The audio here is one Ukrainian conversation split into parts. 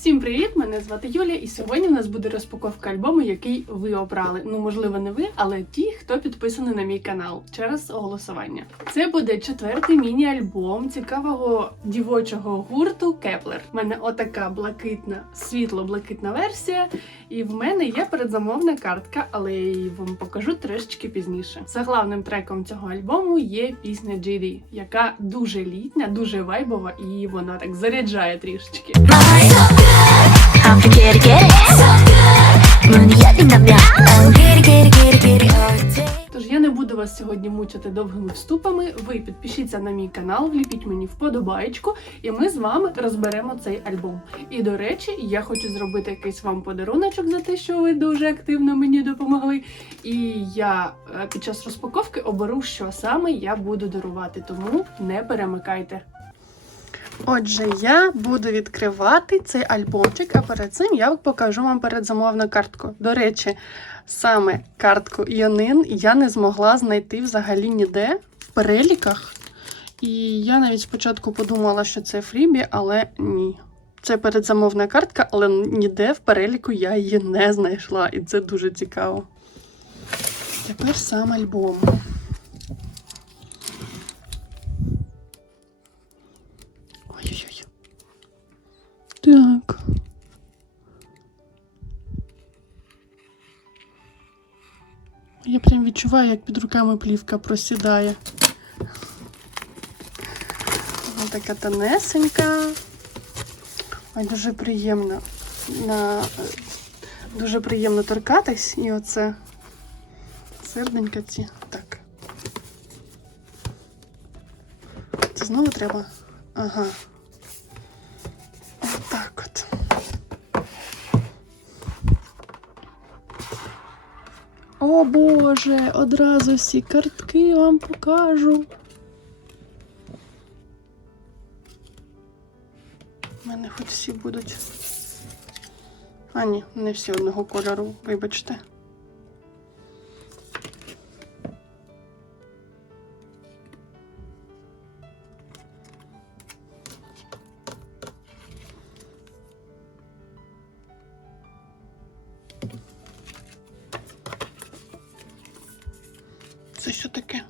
Всім привіт! Мене звати Юля, і сьогодні в нас буде розпаковка альбому, який ви обрали. Ну, можливо, не ви, але ті, хто підписаний на мій канал через голосування. Це буде четвертий міні-альбом цікавого дівочого гурту Кеплер. У мене отака блакитна, світло-блакитна версія, і в мене є передзамовна картка, але я її вам покажу трішечки пізніше. Заглавним треком цього альбому є пісня GD, яка дуже літня, дуже вайбова, і вона так заряджає трішечки. I'm forget it, get it. 문이 열린다면 I'm get it, get it, get it, get it all day. Тож я не буду вас сьогодні мучити довгими вступами. Ви підпишіться на мій канал, вліпіть мені вподобаєчку, і ми з вами розберемо цей альбом. І до речі, я хочу зробити якийсь вам подаруночок за те, що ви дуже активно мені допомогли. І я е, під час розпаковки оберу, що саме я буду дарувати, тому не перемикайте. Отже, я буду відкривати цей альбомчик, а перед цим я покажу вам передзамовну картку. До речі, саме картку Іонин я не змогла знайти взагалі ніде в переліках. І я навіть спочатку подумала, що це фрібі, але ні. Це передзамовна картка, але ніде в переліку я її не знайшла, і це дуже цікаво. Тепер сам альбом. Відчуваю, як під руками плівка просідає. Вона така тонесенька. Ой, дуже приємно. На... Дуже приємно торкатись. І оце серденька ці. Так. Це знову треба. Ага. О Боже, одразу всі картки вам покажу. У мене хоч всі будуть. А, ні, не всі одного кольору, вибачте. Це що таке?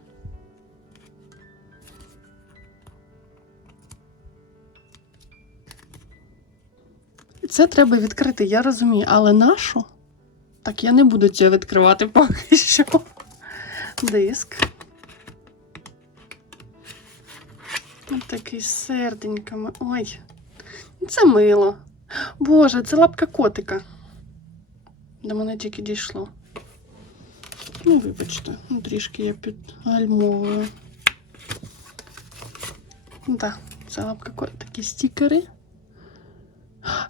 Це треба відкрити, я розумію, але нашу? Так, я не буду цього відкривати поки що. Диск. Ось такий з серденьками. Ой, це мило. Боже, це лапка котика. До мене тільки дійшло. Ну, вибачте, ну, трішки я під гальмовою. Так, це ко- такі стікери.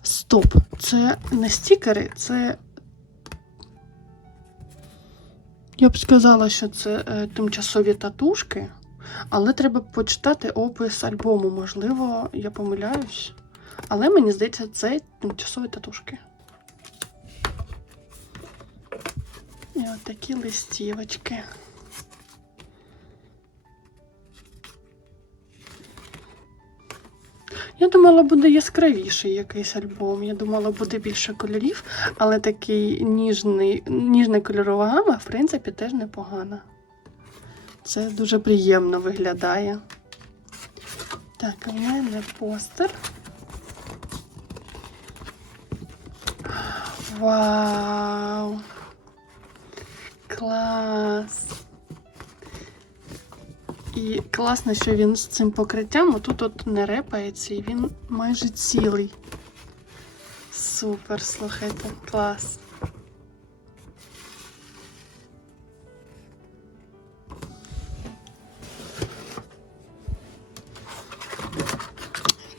Стоп! Це не стікери, це. Я б сказала, що це е, тимчасові татушки, але треба почитати опис альбому. Можливо, я помиляюсь. Але мені здається, це тимчасові татушки. І от такі листівочки. Я думала, буде яскравіший якийсь альбом. Я думала, буде більше кольорів, але такий ніжний, ніжна кольорова гама, в принципі, теж непогана. Це дуже приємно виглядає. Так, в мене постер. Вау! Клас! І класно, що він з цим покриттям отут от не репається, і він майже цілий. Супер, слухайте, клас.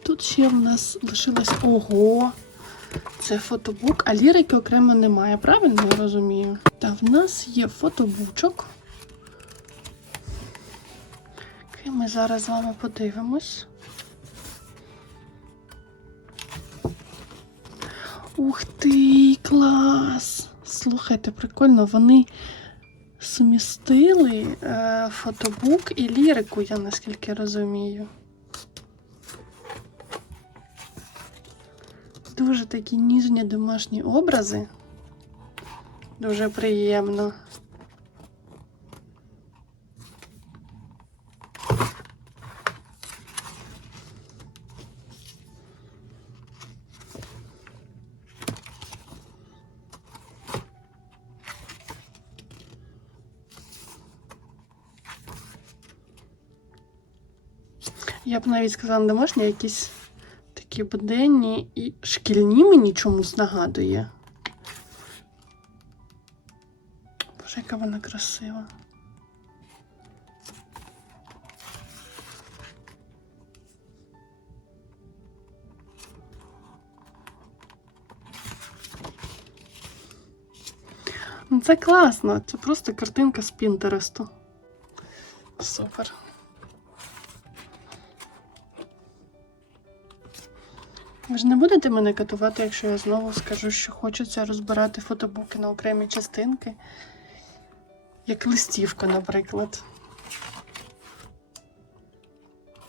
Тут ще в нас лишилось ого. Це фотобук, а лірики окремо немає, правильно я розумію? Та в нас є фотобучок. який ми зараз з вами подивимось. Ух ти, клас! Слухайте, прикольно, вони сумістили е, фотобук і лірику, я наскільки розумію. Дуже такі ніжні домашні образи. Дуже приємно. Я б навіть сказала, домашні якісь такі буденні і шкільні мені чомусь нагадує. Боже, яка вона красива. Ну, це класно. Це просто картинка з Пінтересту. Супер. Ви ж не будете мене катувати, якщо я знову скажу, що хочеться розбирати фотобуки на окремі частинки, як листівка, наприклад.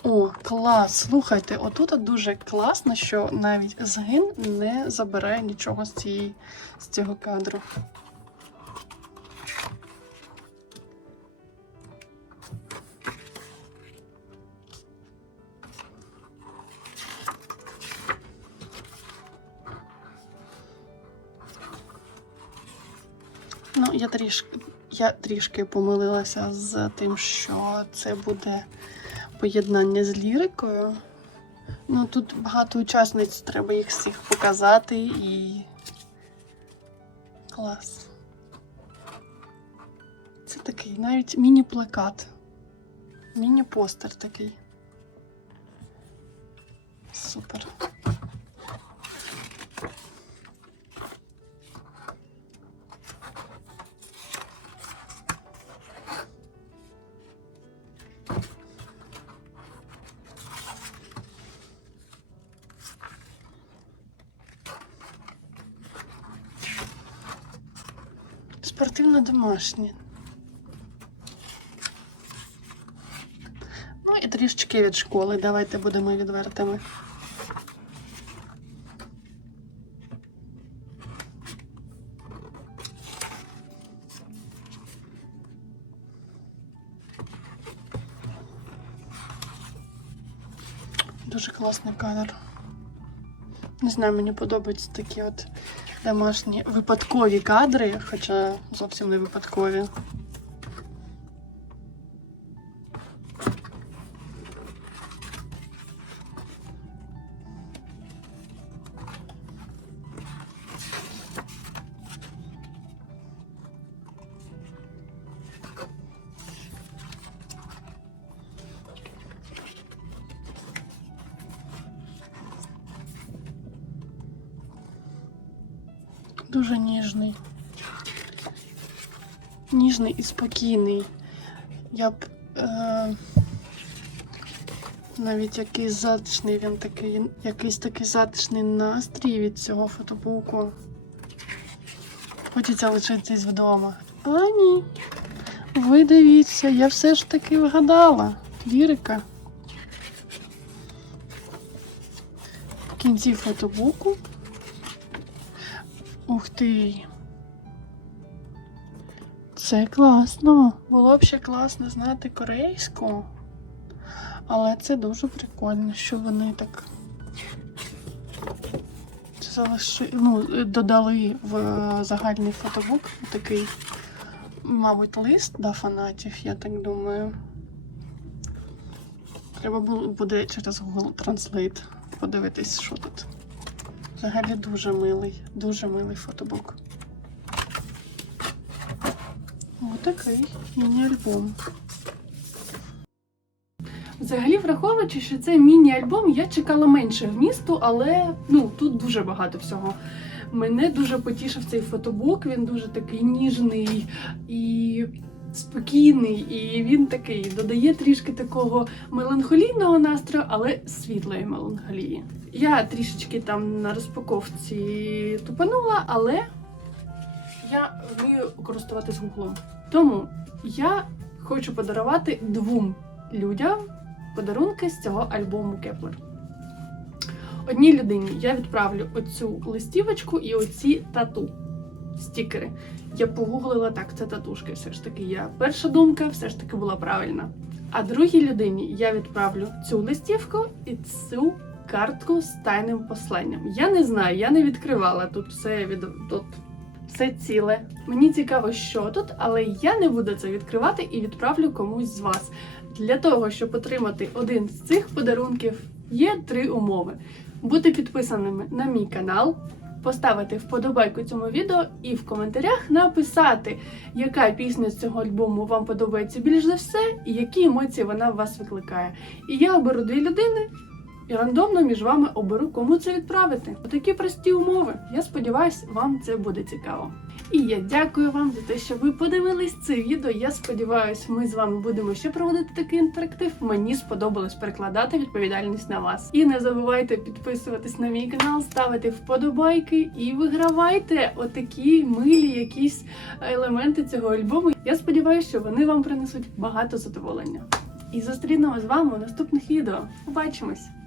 О, клас! Слухайте, отут дуже класно, що навіть згин не забирає нічого з, цієї, з цього кадру. Я трішки, я трішки помилилася з тим, що це буде поєднання з лірикою. Ну, тут багато учасниць, треба їх всіх показати і. Клас. Це такий навіть міні-плакат. Міні-постер такий. Супер. Спортивно домашнє. Ну і трішечки від школи. Давайте будемо відвертими. Дуже класний кадр. Не знаю, мені подобаються такі от домашні випадкові кадри, хоча зовсім не випадкові. Дуже ніжний. Ніжний і спокійний. Я б е, навіть якийсь затишний він такий, якийсь такий затишний настрій від цього фотобуку. Хочеться лишитись вдома. А ні. Ви дивіться, я все ж таки вгадала. Лірика. В кінці фотобуку Ух ти. Це класно. Було б ще класно знати корейську. Але це дуже прикольно, що вони так залиши... ну, додали в е, загальний фотобук такий, мабуть, лист до фанатів, я так думаю. Треба бу- буде через Google Translate подивитись, що тут. Взагалі дуже милий, дуже милий фотобук. Отакий міні-альбом. Взагалі, враховуючи, що це міні-альбом, я чекала менше вмісту, але ну, тут дуже багато всього. Мене дуже потішив цей фотобук, він дуже такий ніжний і спокійний, і він такий додає трішки такого меланхолійного настрою, але світлої меланхолії. Я трішечки там на розпаковці тупанула, але я вмію користуватись гуглом. Тому я хочу подарувати двом людям подарунки з цього альбому Кеплер. Одній людині я відправлю оцю листівочку і оці тату стікери. Я погуглила так, це татушки. Все ж таки, я перша думка все ж таки була правильна. А другій людині я відправлю цю листівку і цю картку з тайним посланням. Я не знаю, я не відкривала тут все від тут. Все ціле. Мені цікаво, що тут, але я не буду це відкривати і відправлю комусь з вас. Для того, щоб отримати один з цих подарунків, є три умови: бути підписаними на мій канал, поставити вподобайку цьому відео і в коментарях написати, яка пісня з цього альбому вам подобається більш за все, і які емоції вона в вас викликає. І я оберу дві людини. І рандомно між вами оберу, кому це відправити. Отакі прості умови. Я сподіваюся, вам це буде цікаво. І я дякую вам за те, що ви подивились це відео. Я сподіваюся, ми з вами будемо ще проводити такий інтерактив. Мені сподобалось перекладати відповідальність на вас. І не забувайте підписуватись на мій канал, ставити вподобайки і вигравайте отакі милі якісь елементи цього альбому. Я сподіваюся, що вони вам принесуть багато задоволення. І зустрінемо з вами у наступних відео. Побачимось!